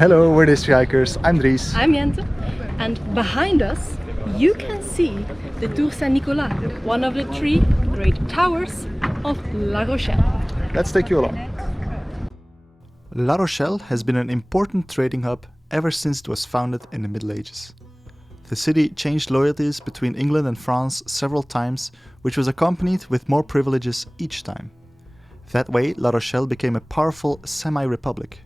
Hello, we're the History Hikers. I'm Dries. I'm Jente, and behind us you can see the Tour Saint-Nicolas, one of the three great towers of La Rochelle. Let's take you along. La Rochelle has been an important trading hub ever since it was founded in the Middle Ages. The city changed loyalties between England and France several times, which was accompanied with more privileges each time. That way, La Rochelle became a powerful semi-republic.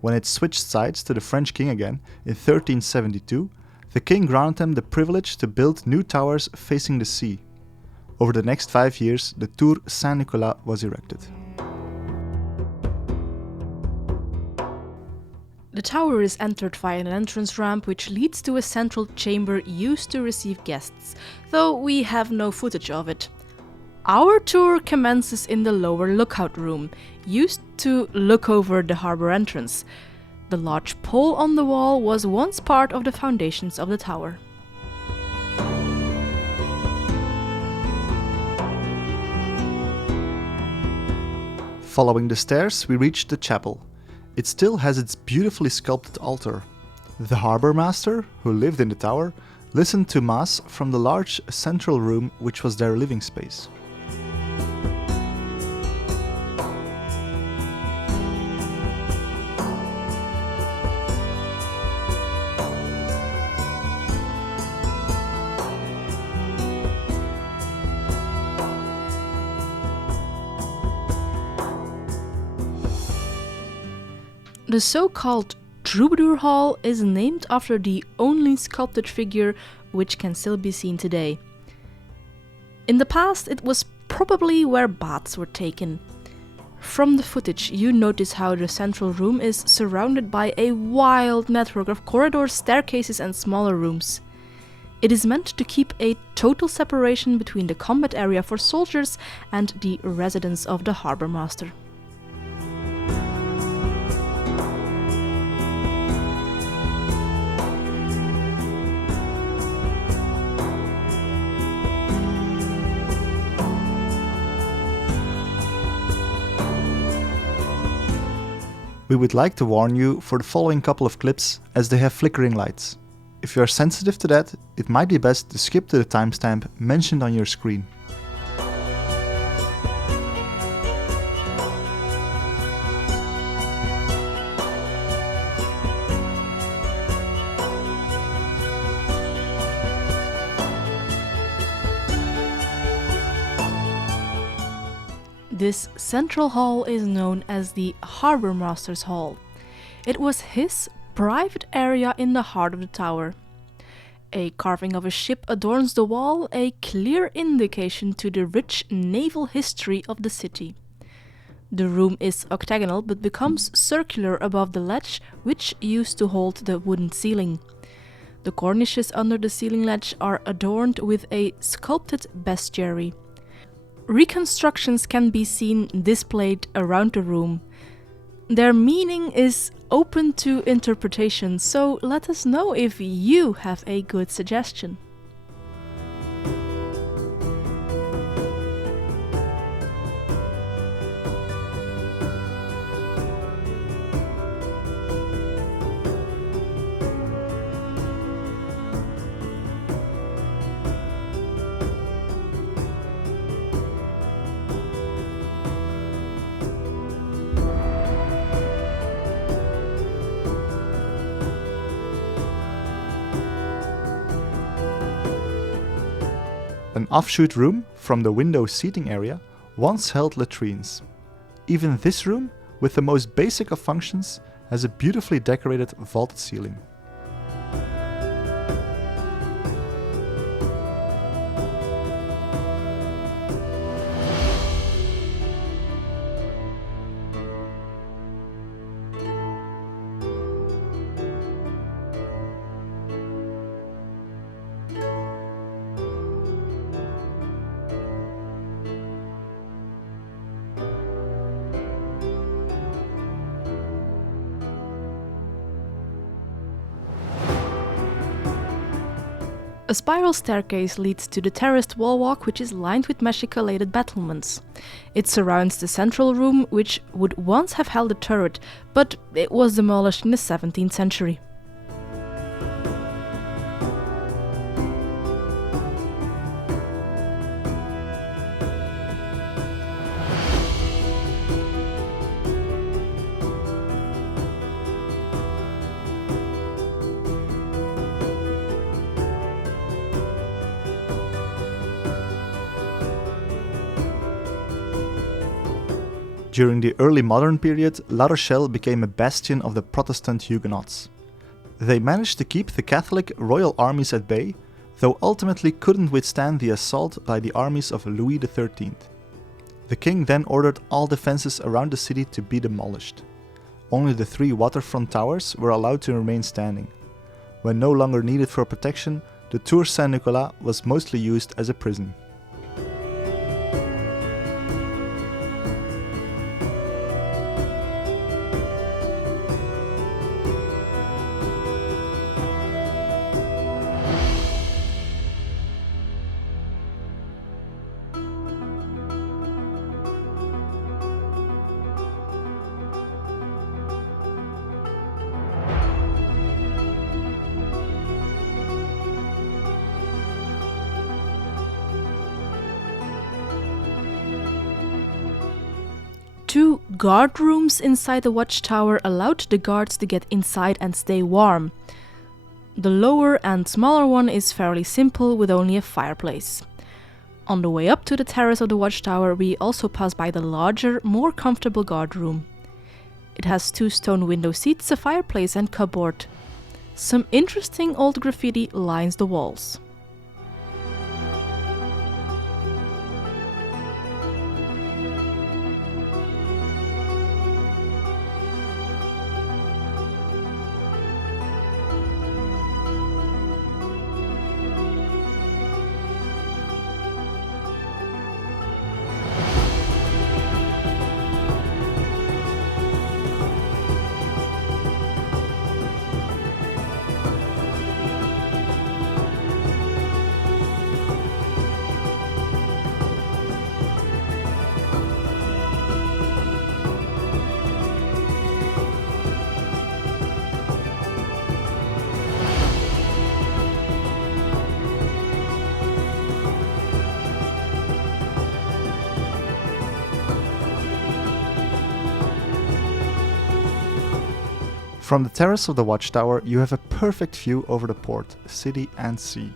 When it switched sides to the French king again in 1372, the king granted him the privilege to build new towers facing the sea. Over the next 5 years, the Tour Saint-Nicolas was erected. The tower is entered via an entrance ramp which leads to a central chamber used to receive guests, though we have no footage of it. Our tour commences in the lower lookout room, used to look over the harbour entrance. The large pole on the wall was once part of the foundations of the tower. Following the stairs, we reach the chapel. It still has its beautifully sculpted altar. The harbour master, who lived in the tower, listened to Mass from the large central room which was their living space. The so-called Troubadour Hall is named after the only sculpted figure which can still be seen today. In the past, it was probably where baths were taken. From the footage, you notice how the central room is surrounded by a wild network of corridors, staircases and smaller rooms. It is meant to keep a total separation between the combat area for soldiers and the residence of the harbour master. We would like to warn you for the following couple of clips as they have flickering lights. If you are sensitive to that, it might be best to skip to the timestamp mentioned on your screen. This central hall is known as the Harbour Master's Hall. It was his private area in the heart of the tower. A carving of a ship adorns the wall, a clear indication to the rich naval history of the city. The room is octagonal but becomes circular above the ledge, which used to hold the wooden ceiling. The cornices under the ceiling ledge are adorned with a sculpted bestiary. Reconstructions can be seen displayed around the room. Their meaning is open to interpretation, so let us know if you have a good suggestion. An offshoot room from the window seating area once held latrines. Even this room, with the most basic of functions, has a beautifully decorated vaulted ceiling. A spiral staircase leads to the terraced wall walk, which is lined with machicolated battlements. It surrounds the central room, which would once have held a turret, but it was demolished in the 17th century. During the early modern period, La Rochelle became a bastion of the Protestant Huguenots. They managed to keep the Catholic royal armies at bay, though ultimately couldn't withstand the assault by the armies of Louis XIII. The king then ordered all defenses around the city to be demolished. Only the 3 waterfront towers were allowed to remain standing. When no longer needed for protection, the Tour Saint-Nicolas was mostly used as a prison. Two guard rooms inside the watchtower allowed the guards to get inside and stay warm. The lower and smaller one is fairly simple with only a fireplace. On the way up to the terrace of the watchtower, we also pass by the larger, more comfortable guard room. It has 2 stone window seats, a fireplace and cupboard. Some interesting old graffiti lines the walls. From the terrace of the watchtower, you have a perfect view over the port, city and sea.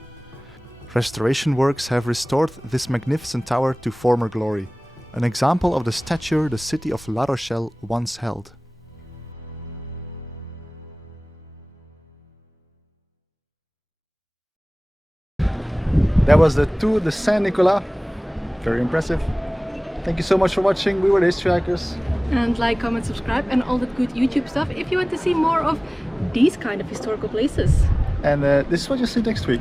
Restoration works have restored this magnificent tower to former glory, an example of the stature the city of La Rochelle once held. That was the Tour de Saint-Nicolas. Very impressive. Thank you so much for watching. We were the History Hikers. And like, comment, subscribe and all that good YouTube stuff if you want to see more of these kind of historical places. And this is what you'll see next week.